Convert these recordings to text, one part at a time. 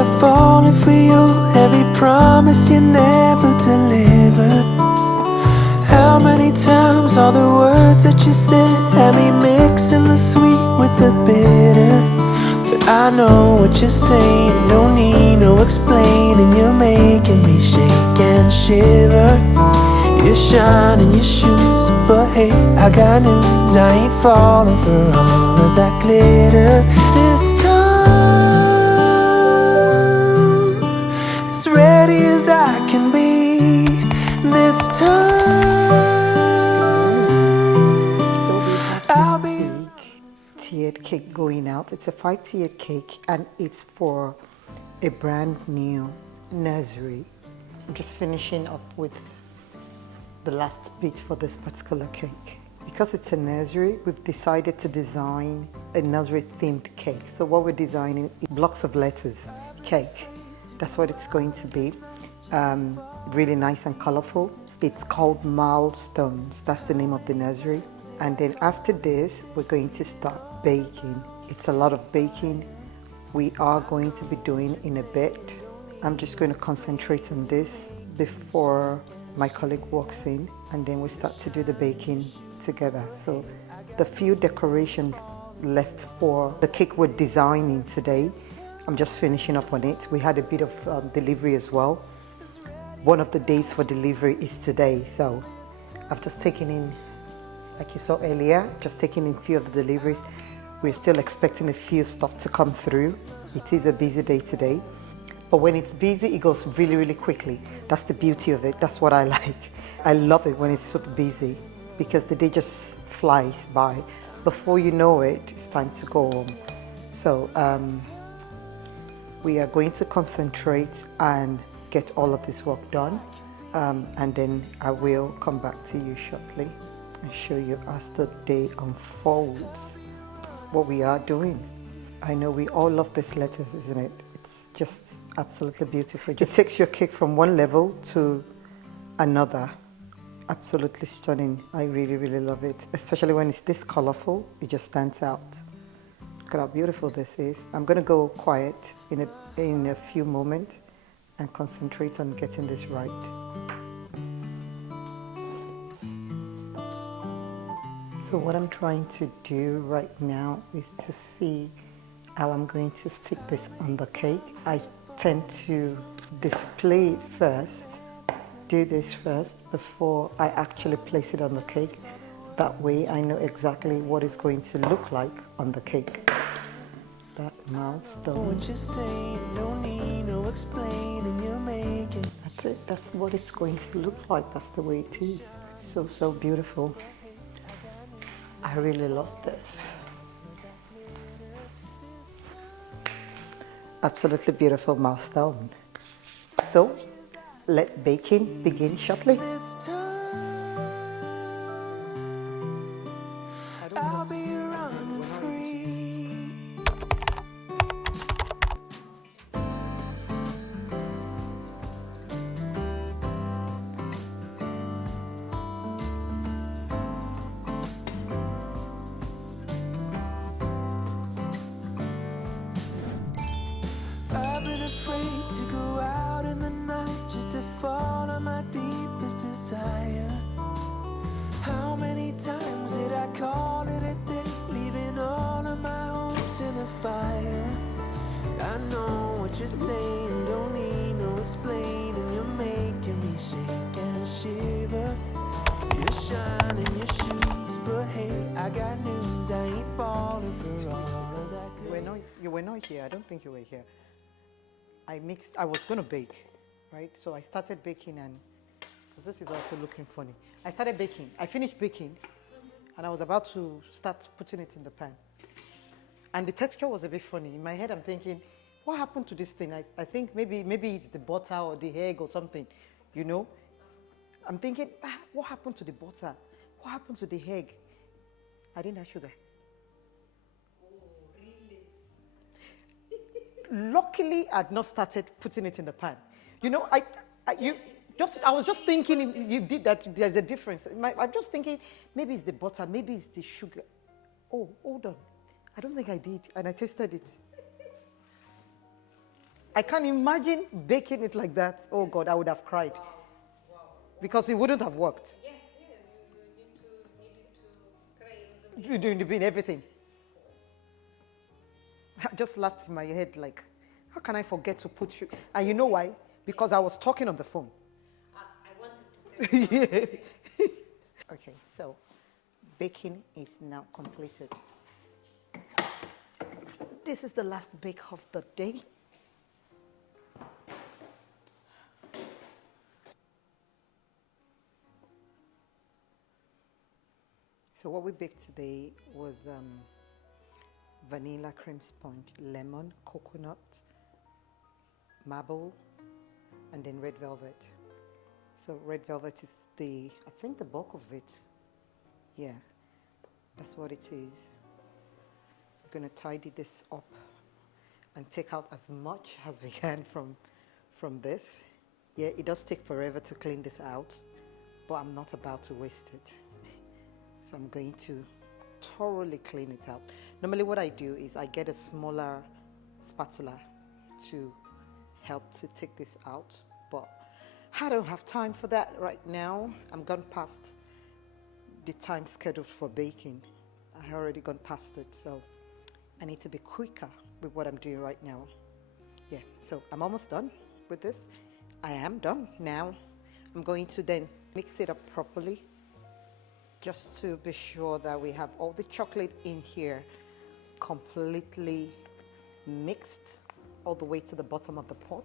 never falling for you, every promise you never delivered. How many times all the words that you said had me mixing the sweet with the bitter? But I know what you're saying, don't need no explaining. You're making me shake and shiver. You're shining your shoes, but hey, I got news, I ain't falling for all of that glitter. This time, as ready as I can be. This time, I'll be tiered cake going out. It's a 5-tiered cake and it's for a brand new nursery. I'm just finishing up with the last bit for this particular cake. Because it's a nursery, we've decided to design a nursery themed cake. So what we're designing is blocks of letters cake. That's what it's going to be. Really nice and colorful. It's called Milestones. That's the name of the nursery. And then after this, we're going to start baking. It's a lot of baking. We are going to be doing in a bit. I'm just going to concentrate on this before my colleague walks in, and then we start to do the baking together. So the few decorations left for the cake we're designing today, I'm just finishing up on it. We had a bit of delivery as well. One of the days for delivery is today, so I've just taken in, like you saw earlier, just taking in a few of the deliveries. We're still expecting a few stuff to come through. It is a busy day today. But when it's busy, it goes really, really quickly. That's the beauty of it. That's what I like. I love it when it's super busy because the day just flies by. Before you know it, it's time to go home. So we are going to concentrate and get all of this work done. And then I will come back to you shortly and show you as the day unfolds what we are doing. I know we all love these letters, isn't it? It's just absolutely beautiful. It just takes your cake from one level to another. Absolutely stunning. I really, really love it. Especially when it's this colorful, it just stands out. Look at how beautiful this is. I'm gonna go quiet in a few moments and concentrate on getting this right. So what I'm trying to do right now is to see how I'm going to stick this on the cake. I tend to display it first, do this first before I actually place it on the cake. That way I know exactly what it's going to look like on the cake. That milestone. what you're saying, don't need no explaining. You're making. That's it, that's what it's going to look like. That's the way it is. So, so beautiful. I really love this. Absolutely beautiful milestone. So, let baking begin shortly. This time, I'll be running free. I've been afraid to go out in the night just to follow my deepest desire. How many times did I call it a day, leaving all of my hopes in the fire? I know what you're saying, don't need no explaining. You're making me shake and shiver. You're shining your shoes, but hey, I got news, I ain't falling for all of that. You were not here. I don't think you were here. I was going to bake, right? So I started baking, and because this is also looking funny. I started baking. I finished baking, and I was about to start putting it in the pan. And the texture was a bit funny. In my head, I'm thinking, what happened to this thing? I think maybe it's the butter or the egg or something, you know? I'm thinking, what happened to the butter? What happened to the egg? I didn't have sugar. Luckily, I'd not started putting it in the pan. You know, I was just thinking you did that. There's a difference. I'm just thinking maybe it's the butter, maybe it's the sugar. Oh, hold on. I don't think I did, and I tasted it. I can't imagine baking it like that. Oh God, I would have cried. Because it wouldn't have worked. Yeah, you need to try a little You're doing the bin, everything. I just laughed in my head like, how can I forget to put sugar? And you know why? Because I was talking on the phone. I wanted to tell you. Yeah. Okay, so baking is now completed. This is the last bake of the day. So what we baked today was vanilla cream sponge, lemon, coconut, marble, and then red velvet. So red velvet is I think the bulk of it. Yeah, that's what it is. I'm gonna tidy this up and take out as much as we can from this. Yeah, it does take forever to clean this out, but I'm not about to waste it. So I'm going to thoroughly clean it out. Normally what I do is I get a smaller spatula to help to take this out, but I don't have time for that right now. I'm gone past the time scheduled for baking. I already gone past it, so I need to be quicker with what I'm doing right now. Yeah, so I'm almost done with this. I am done now. I'm going to then mix it up properly, just to be sure that we have all the chocolate in here completely mixed all the way to the bottom of the pot.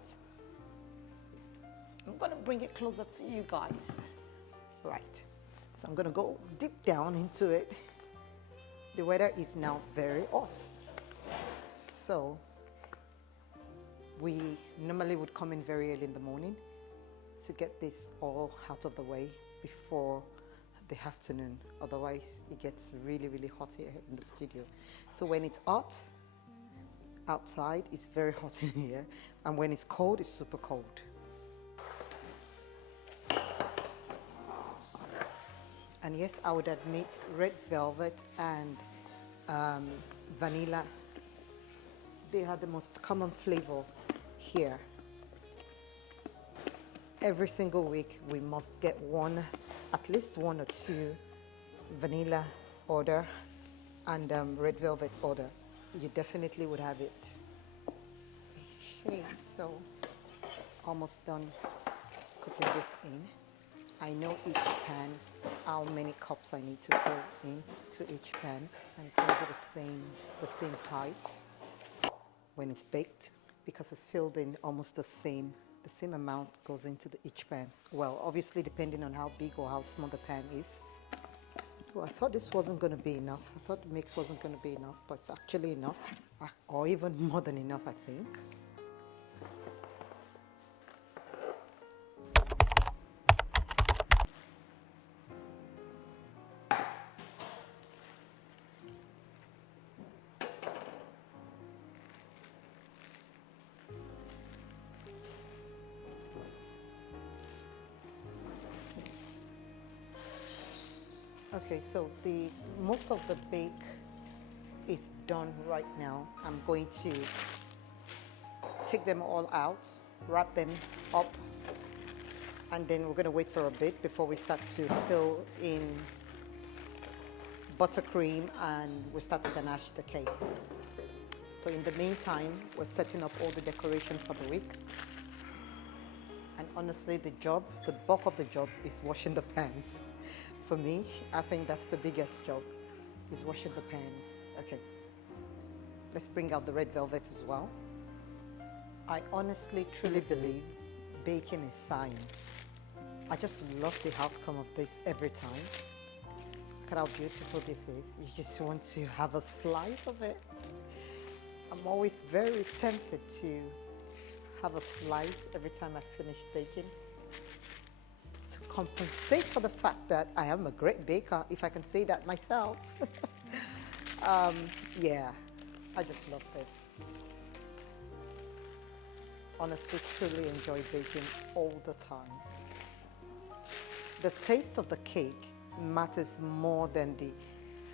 I'm gonna bring it closer to you guys. Right, so I'm gonna go deep down into it. The weather is now very hot. So we normally would come in very early in the morning to get this all out of the way before the afternoon. Otherwise, it gets really, really hot here in the studio. So when it's hot outside, it's very hot in here. And when it's cold, it's super cold. And yes, I would admit red velvet and vanilla, they are the most common flavor here. Every single week, we must get at least one or two vanilla order and red velvet order. You definitely would have it. Okay, so almost done scooping this in. I know each pan, how many cups I need to fill in to each pan, and it's going to be the same height when it's baked, because it's filled in almost the same amount goes into each pan. Well, obviously depending on how big or how small the pan is. Well, I thought this wasn't going to be enough. I thought the mix wasn't going to be enough, but it's actually enough, or even more than enough, I think. Okay, so most of the bake is done right now. I'm going to take them all out, wrap them up, and then we're going to wait for a bit before we start to fill in buttercream and we start to ganache the cakes. So in the meantime, we're setting up all the decoration for the week. And honestly, the bulk of the job is washing the pans. For me, I think that's the biggest job, is washing the pans. Okay, let's bring out the red velvet as well. I honestly, truly believe baking is science. I just love the outcome of this every time. Look at how beautiful this is. You just want to have a slice of it. I'm always very tempted to have a slice every time I finish baking, to compensate for the fact that I am a great baker, if I can say that myself. Yeah, I just love this. Honestly, truly enjoy baking all the time. The taste of the cake matters more than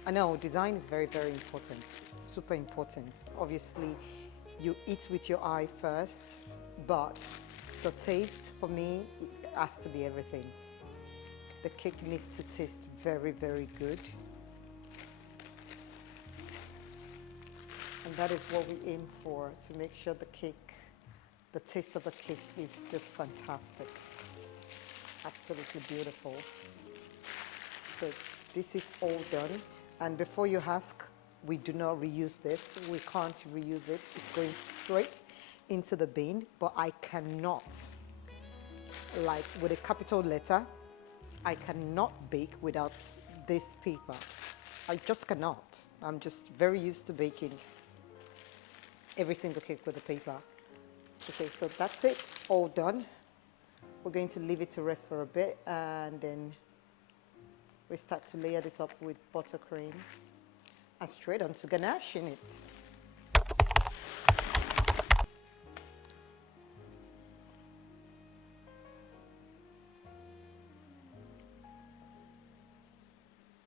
I know design is very, very important, super important. Obviously, you eat with your eye first, but the taste for me it has to be everything. The cake needs to taste very, very good. And that is what we aim for, to make sure the cake, the taste of the cake is just fantastic. Absolutely beautiful. So this is all done. And before you ask, we do not reuse this. We can't reuse it. It's going straight into the bin, but I cannot, like with a capital letter, I cannot bake without this paper. I just cannot. I'm just very used to baking every single cake with the paper. Okay, so that's it, all done. We're going to leave it to rest for a bit, and then we start to layer this up with buttercream and straight on to ganaching it.